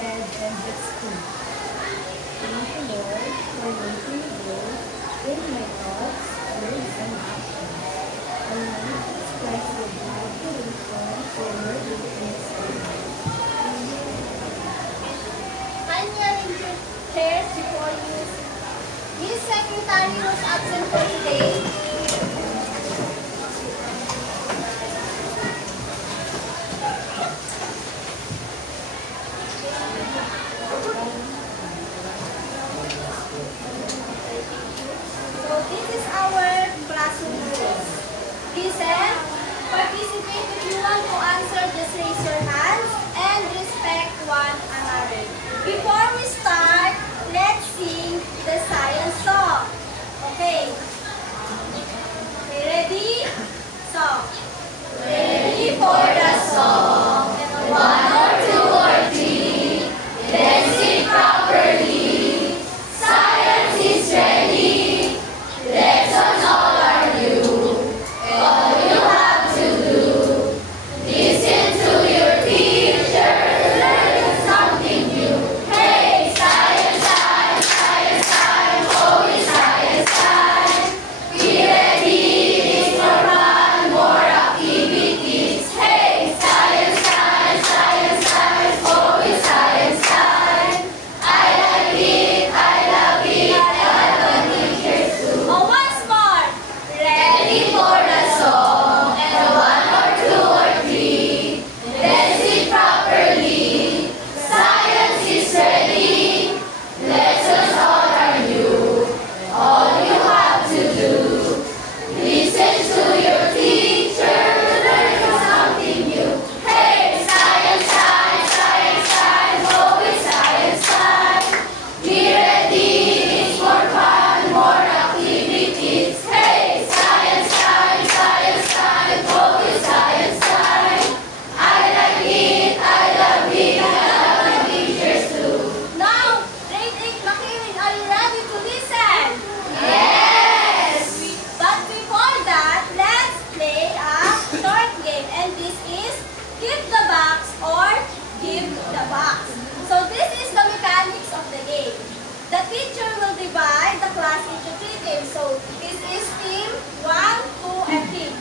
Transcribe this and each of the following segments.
head and it's cool. Thank you, Lord, for making me grow in my thoughts, words, and actions. I want to express your gratitude for your goodness and Can you arrange your chairs before you? Miss Secretary was absent for today. So this is our classroom rules. Listen, participate if you want to answer, just raise your hands and respect one another. Before we start, let's sing the science song. Okay. Okay, ready? Song. Ready for the song. 1 or 2 or 3. Let's sing properly. Science is ready. Lessons all are new. All you have to do, listen to your teacher, learn something new. Hey, science time, science time, always science time. Be ready, it's more fun, more activities. Hey, science time, science time, always science time. I like it, I love it, I love teachers too. Oh, once more. Ready for the song, and 1 or 2 or 3. Let's sing properly. Science is ready. Lessons all are new. All you have to do, listen to your teacher, learn something new. Hey, science time, always science time. Be ready, it's more fun, more activities. Hey, science time, always science time. I like it, I love it, I love the teachers too. Now, grade 8 Makiling, are you ready to listen? Yes! But before that, let's play a short game, and this is Keep the Box or Give the Box. So this is the mechanics of the game. The teacher will divide the class into 3 teams. So this is team 1, 2, and team.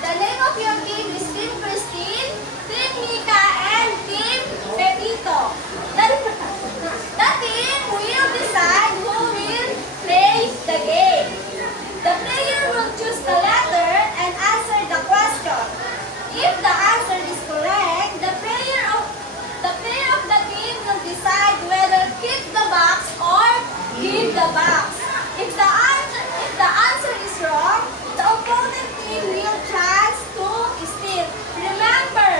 The name of your team is Team Christine, Team Nika, and Team Pepito. The team will decide who will play the game. The player will choose the letter and answer the question. If the answer is correct, the player of the team will decide whether keep the box or give the box. If the answer is wrong, the opponent team will chance to steal. Remember,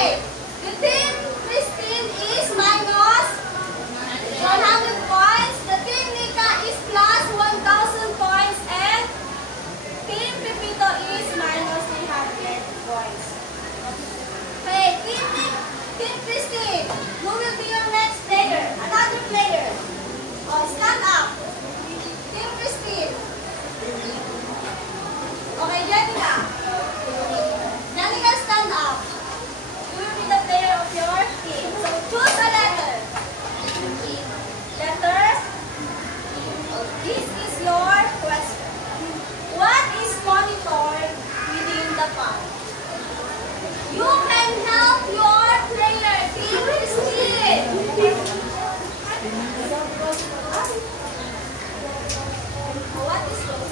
Okay. The team Christine is minus 100 points. The team Nika is plus 1,000 points. And team Pepito is minus 300 points. Okay, team Christine, who will be your next player? Another player. Oh, stand up. Team Christine. Okay, Jenica. Jenica, stand up. You will be the player of your team. So choose a letter. Letter. This is your question. What is monitored within the pond? You can help your player, Team Christine. What is this?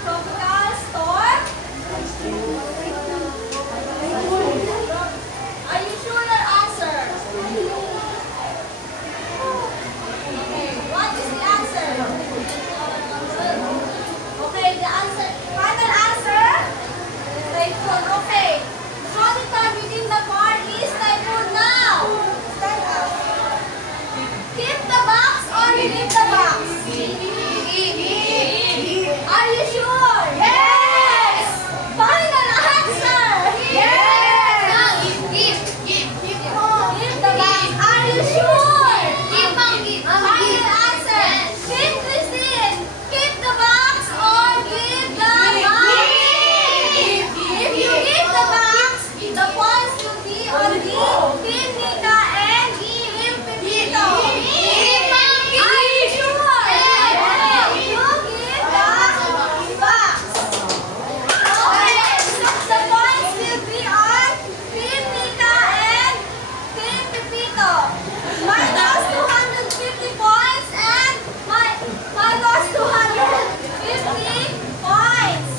Tropical storm? Are you sure your answer? Okay, what is the answer? Okay, the answer, final answer? Typhoon, okay. Monitor within the pond is typhoon now. Stand up. Keep the box or leave the box? Are you sure? Yes! Final answer! Yes! Keep the box. Are you sure? Final answer. Team Christine, keep the box or give the box? If you give the box, the points will be on the Team Nika and Team Pepito. Are you sure? You give the box. Okay, the points will be on Team Nika and Team Pepito. Minus 250 points and minus 250 points.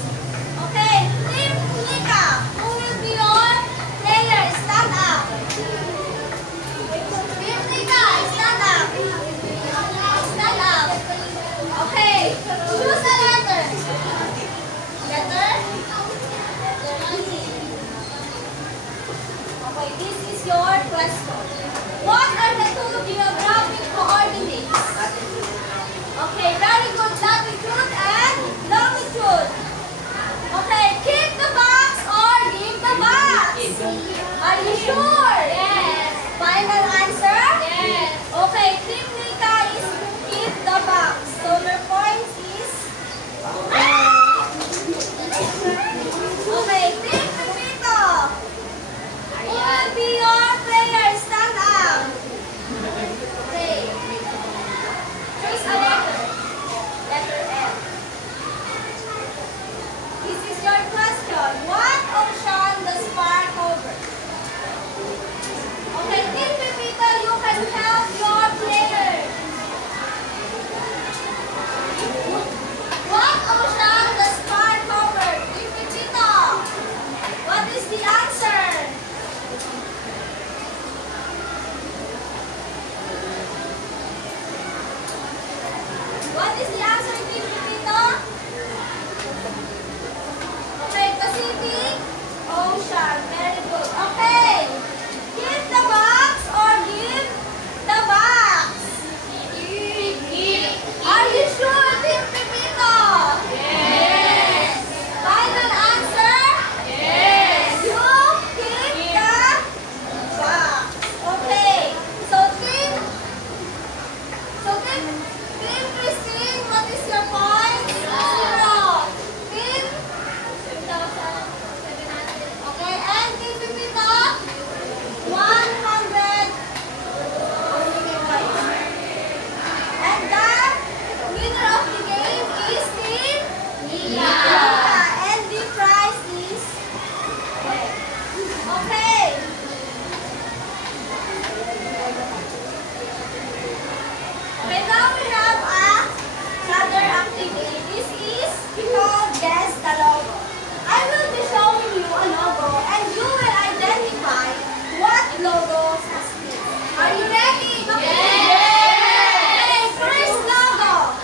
Okay, Team Nika, who will be your player? Stand up. Team Nika, stand up. Stand up. Okay, choose a letter. Letter? Okay, this is your question. What are the two geographic coordinates? Okay, very good. Latitude and longitude. Okay, keep the box or give the box? Are you sure? Yes. Final answer? Yes. Okay, Team Nika is keep the box. So your points is... Okay, Team Pepito. Who will be your player? Stand up. Okay. Choose a letter. Letter F. This is your question. What ocean does Spark cover? Okay, Team Pepito, you can help your player. What ocean does Spark cover? Team Pepito. What is the answer? What is the answer, Team Pepito? Okay, Pacific Ocean. Very good. Okay. Give the box or give the box? Are you sure, Team Pepito? Yes. Final answer? Yes. You give the box. Okay. So Team Christine, what is your point? 0. Team? Okay, and Team Pepito? 100. And the winner of the game is Team Nika. And the prize is okay. Okay, now we have another activity. This is called Guess the Logo. I will be showing you a logo and you will identify what logo is this. Are you ready? Yes! Okay, first logo.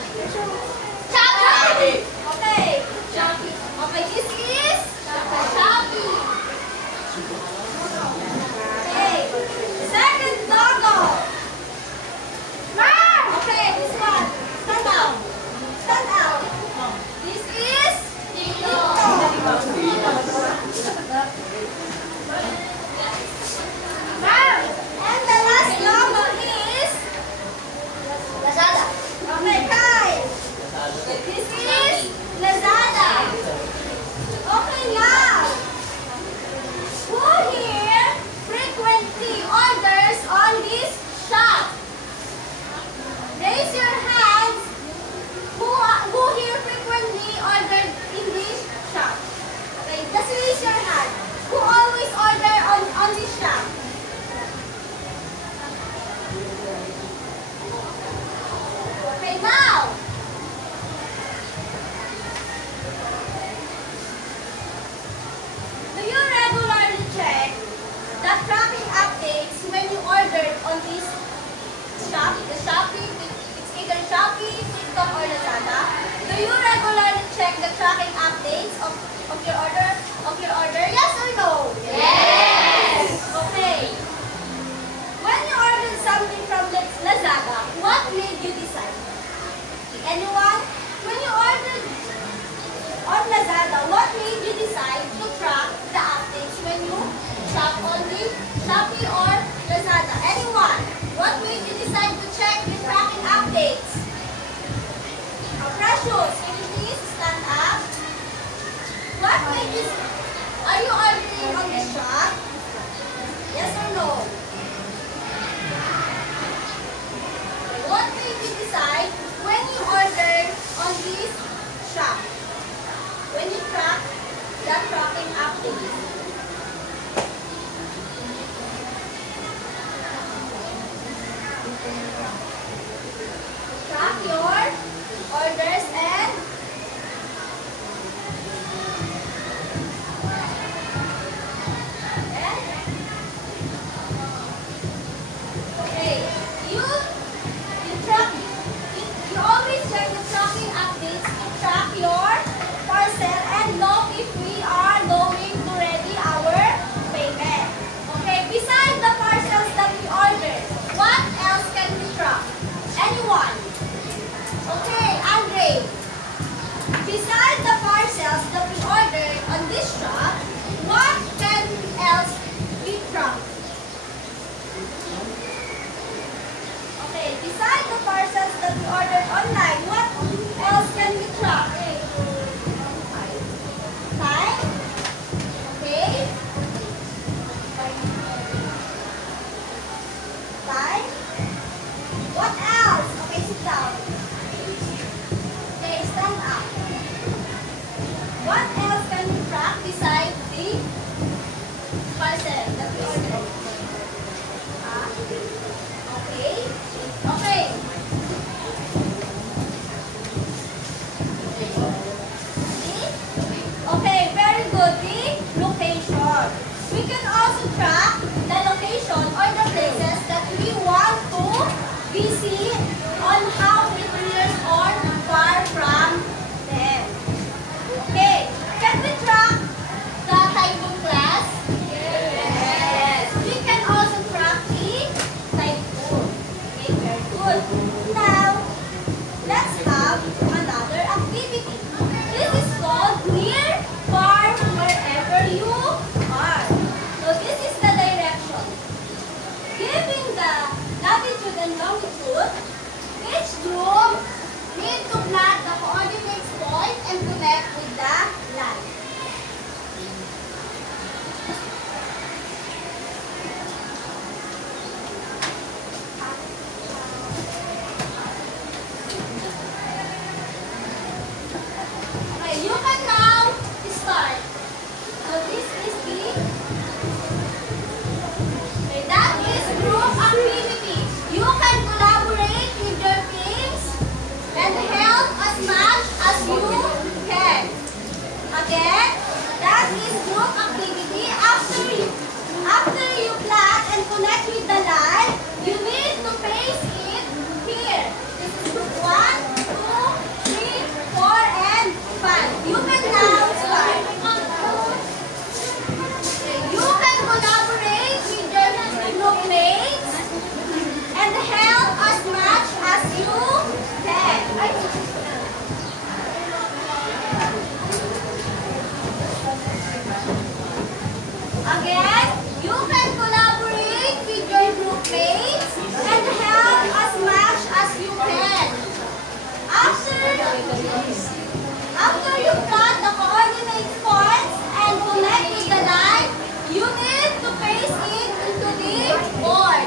Shopee. Okay. Shopee. Okay, this is Shopee. Shopee or Lazada? Anyone? What made you decide to check the tracking updates? Precious, can you please stand up? What made you... Are you ordering on the shop? Yes or no? What made you decide when you ordered on this shop? When you track the tracking updates? Track your orders and okay, you always check the tracking updates to track your parcel and know if we are going to ready our payment. Okay, besides the parcels that we ordered, what else can we track? Anyone? Okay, Andre. Besides the parcels that we ordered on this shop, what can else we track? Okay, besides the parcels that we ordered online, what else can we track? Time? Okay. Time? What else? Okay, sit down. Okay, stand up. What else can we track besides the parcel that we ordered? Okay. Okay. Okay, very good. The location. We can also track the location or the places that we want to visit on how many years or far from them. Okay, can we track the typhoon class? Yes. We can also track the typhoon. Okay, very good. Now, let's have another activity. This is called near, far, wherever you are. So this is the direction. Given the latitude and longitude, each group need to plot the coordinates point and connect with the line. Okay, you can now start. So this is the that is group activity. You can collaborate with your teams and help as much as you can. Again, that is group activity. After you plot and connect with the line, you need to paste it here. This is group 1, 2, 3, 4, and 5. You can now start. You can collaborate with your group mates and help as much as you can. Again, you can collaborate with your group mates and help as much as you can. After you plot the coordinate points and connect with the line, you need to paste it into the board.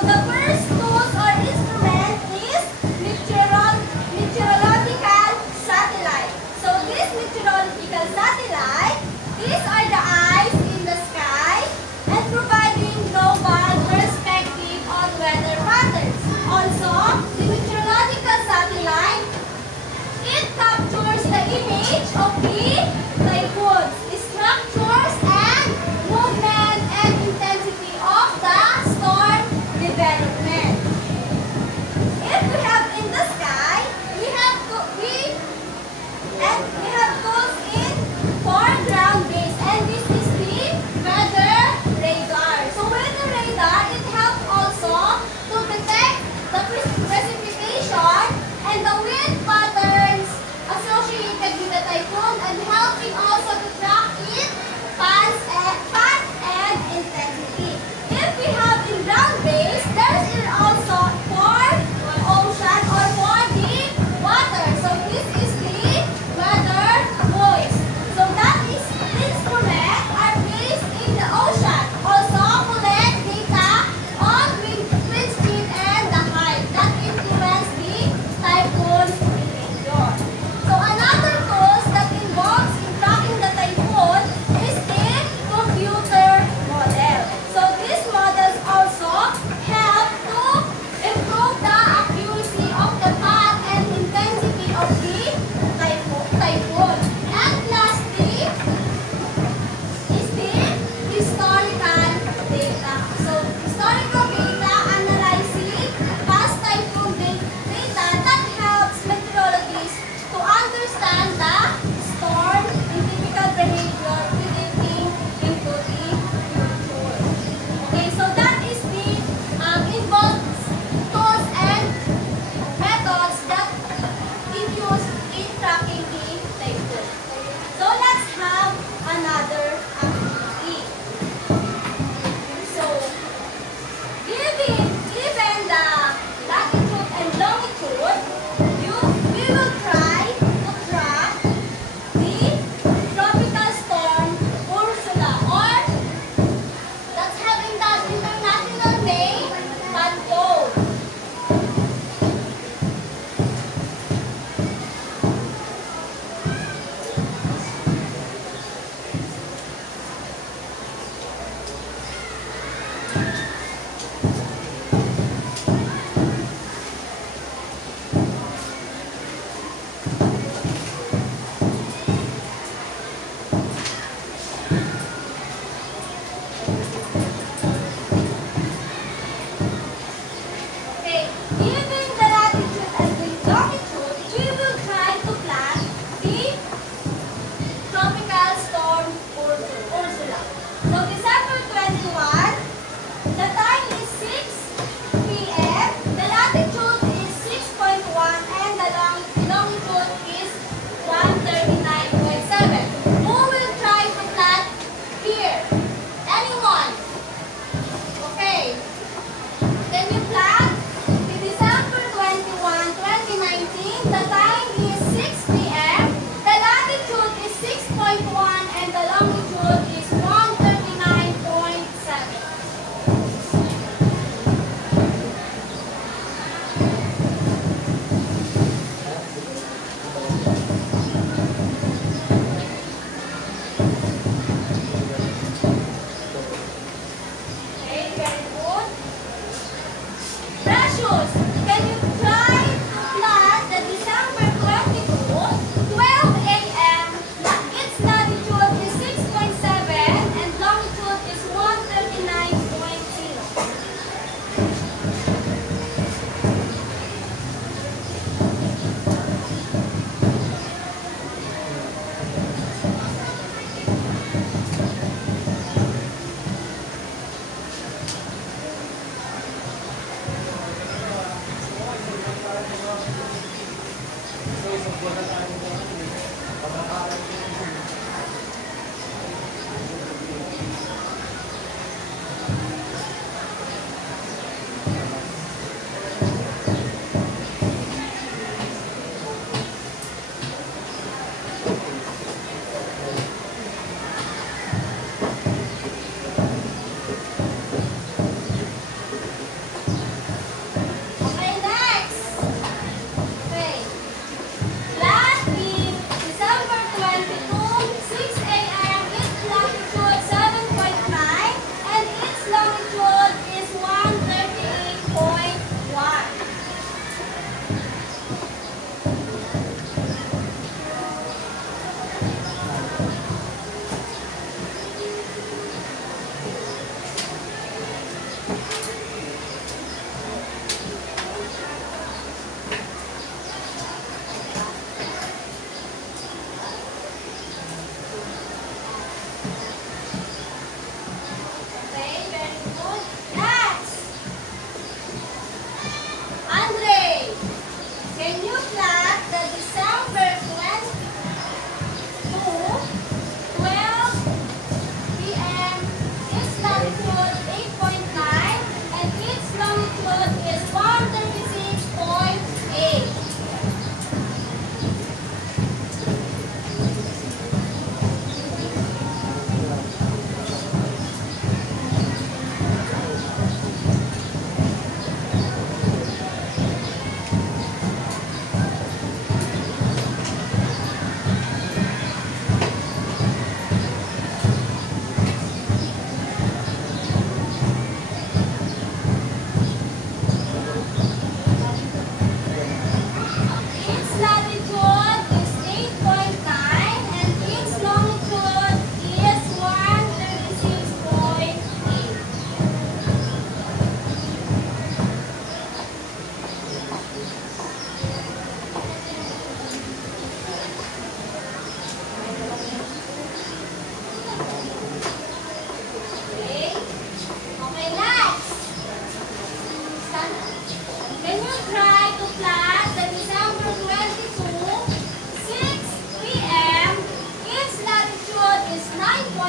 the first tools or instrument is meteorological satellite. So this meteorological satellite, these are the eyes in the sky and providing global perspective on weather patterns. Also, the meteorological satellite, it captures the image of the typhoons, structures and movement and intensity of the storm development. If we have in the sky, we have tools in foreground base, and this is the weather radar. So weather radar, it helps also to detect the precipitation and the wind patterns associated with the typhoon, and helping also to track its path and intensity. If we have in ground base, there is also for ocean or for the water. So this is the weather buoys. So that is instrument are placed in the ocean. Also collect data on wind speed and the height that influence the typhoon's behavior. So another tools that involves in tracking the typhoon is the computer model. So these models also help to improve the accuracy of the path and intensity of the typhoon. And lastly is the historical data. So historical data analyzing past typhoon data that helps meteorologists to understand the storm and typical behavior predicting into the future. Okay, so that is the involved tools and methods that in use in tracking the typhoon. So let's have another activity. So given the latitude and longitude, we will try to track the tropical storm Ursula, or that's having that international name, Panpole. Okay, given the latitude and the longitude, we will try to plan the tropical storm Ursula. So December 21, the time is 6 p.m., the latitude is 6.1 and the longitude is 139.7. Who will try to plan here? Anyone? Okay. Can you plan? The December 21, 2019, the time is 6 p.m., the latitude is 6.1 and the longitude is 139.7. Okay, very good. Precious, can you try to plot the December 22, 12 a.m. Its latitude is 6.7 and longitude is 139.0.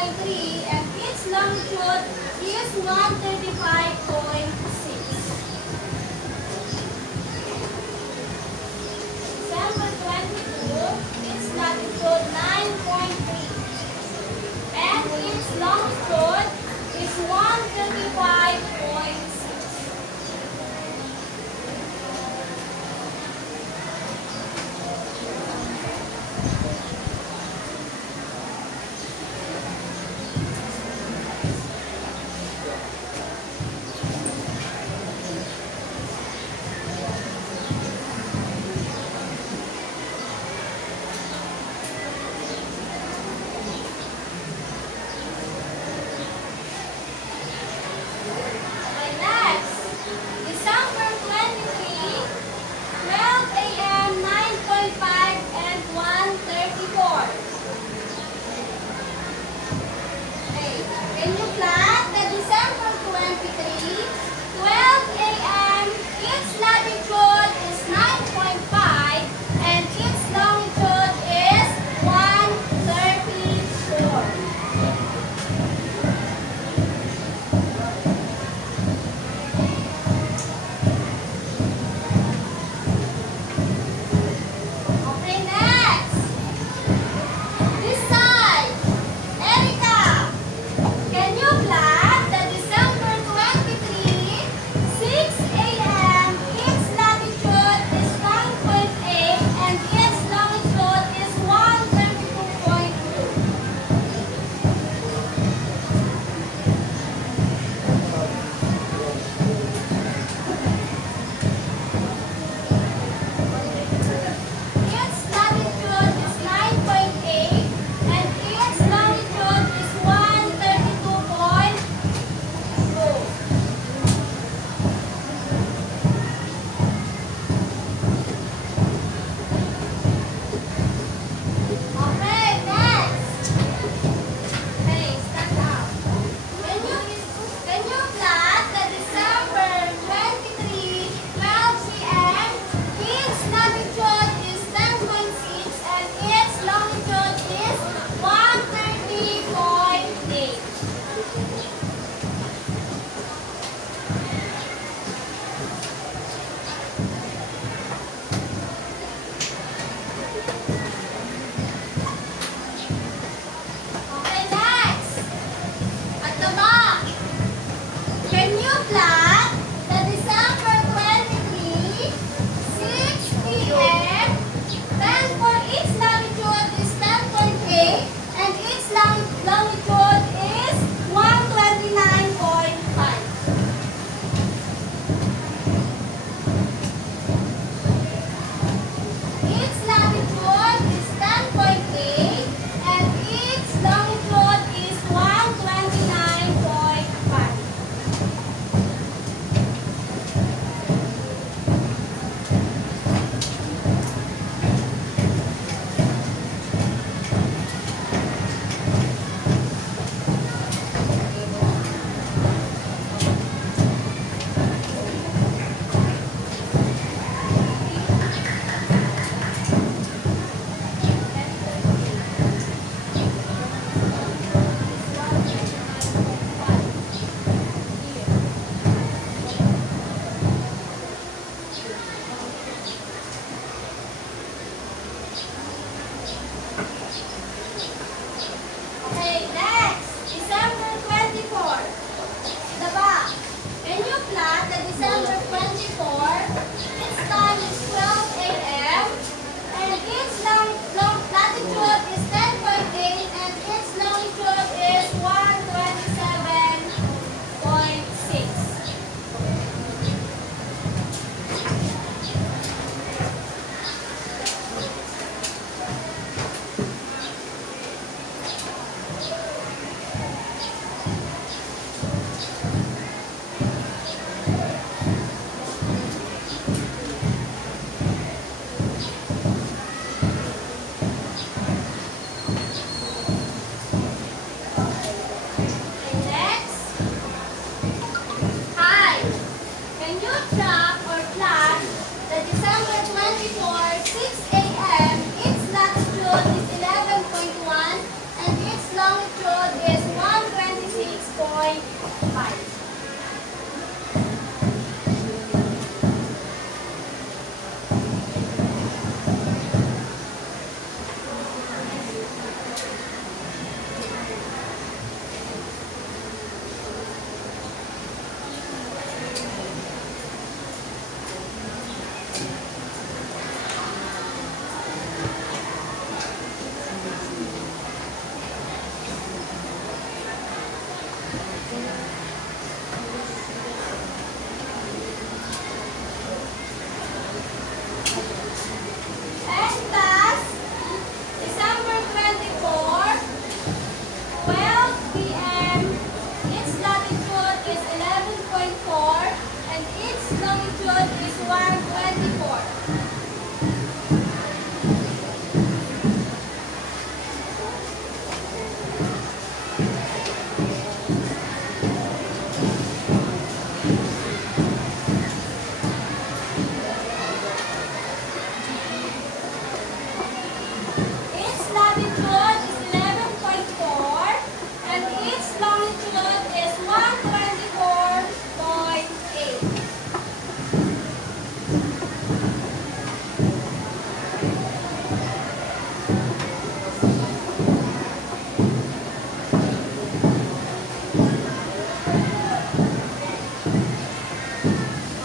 9.3 and its longitude is 135.6. December 22, its latitude 9.3 and its longitude is 135.6. Its longitude is longitude is 124. Its latitude is 11.4 and its longitude is 124.8.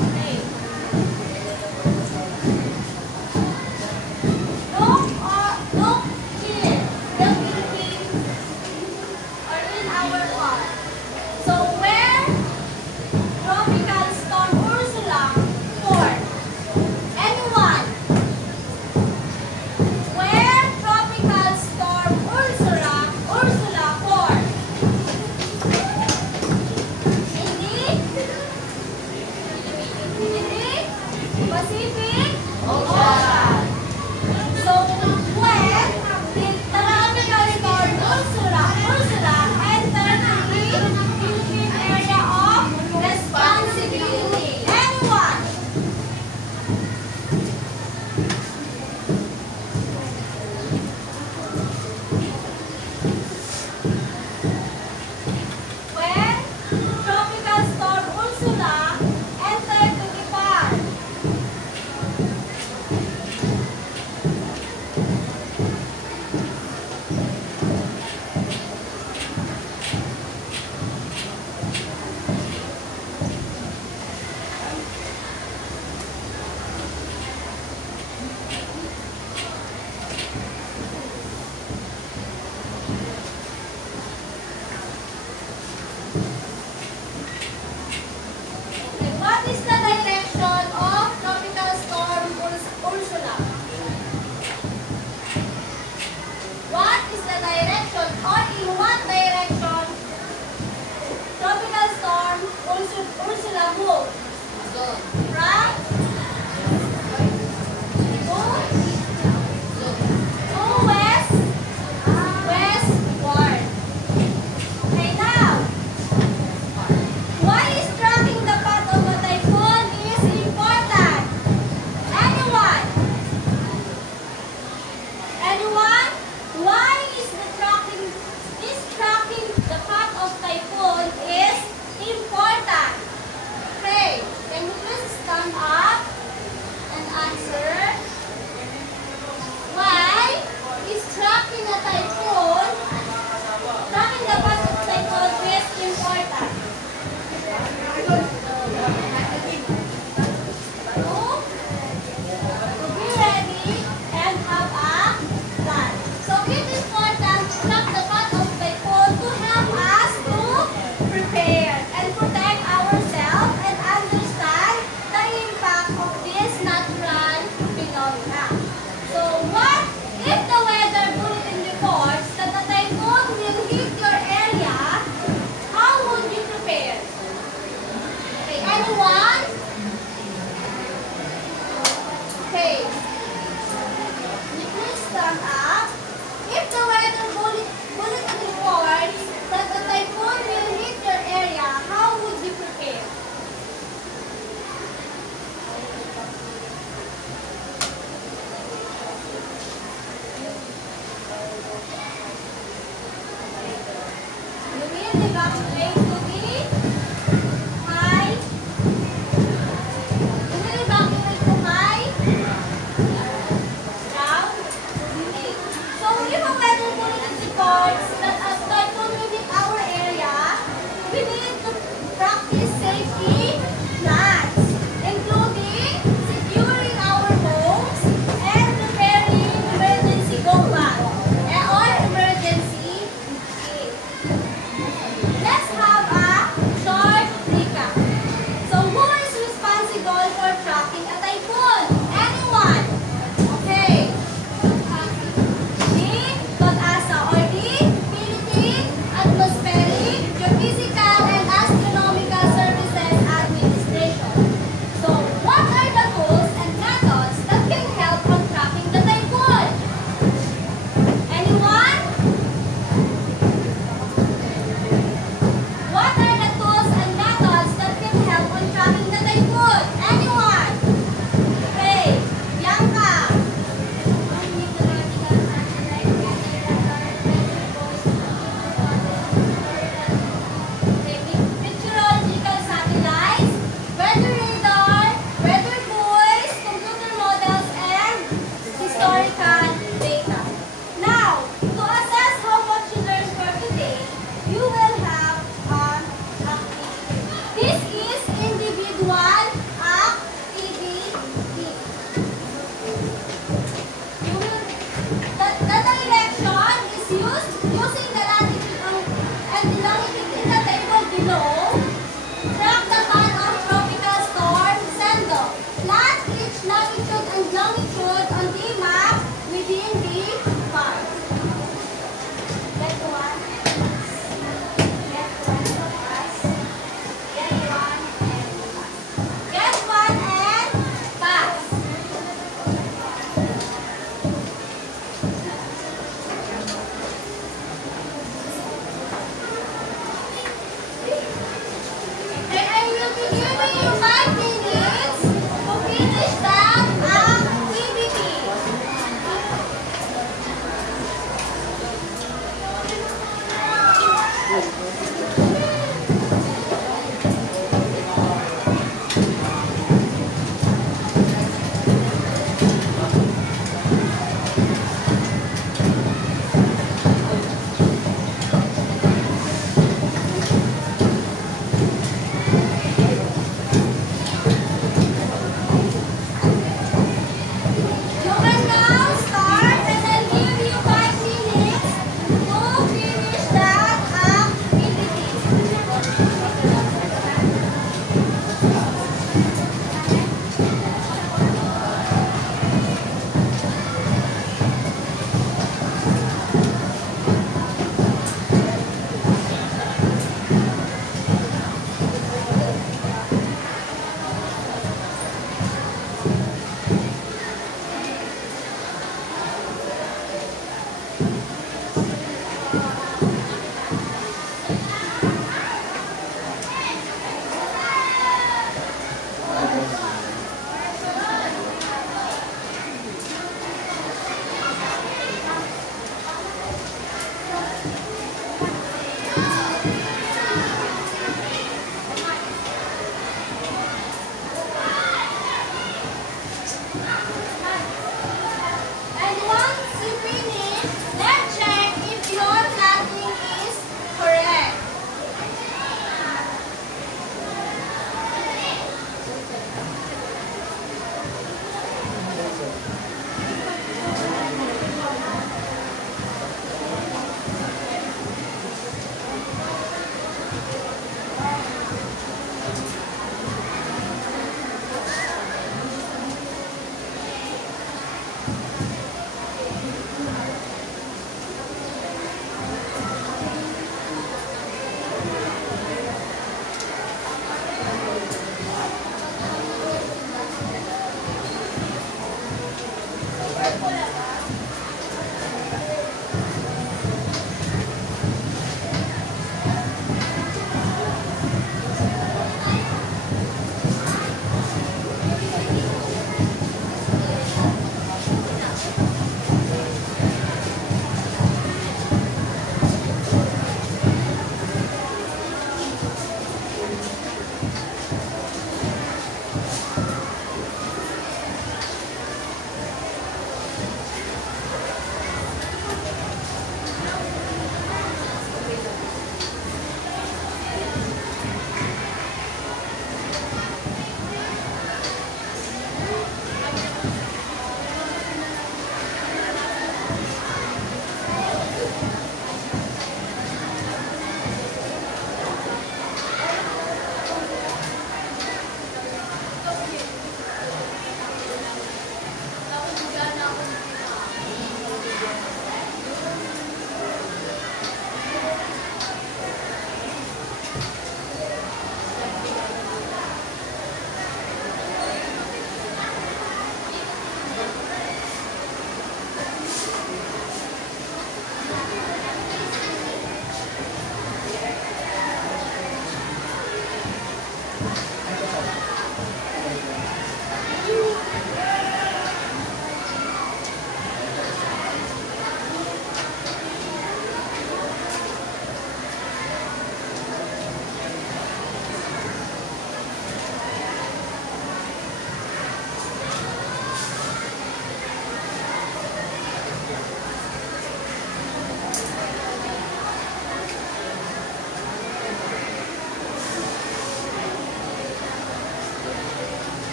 Okay. Look here, the Philippines or in our part. So where Tropical Storm Ursula formed? Anyone? Where Tropical Storm Ursula formed? In the Pacific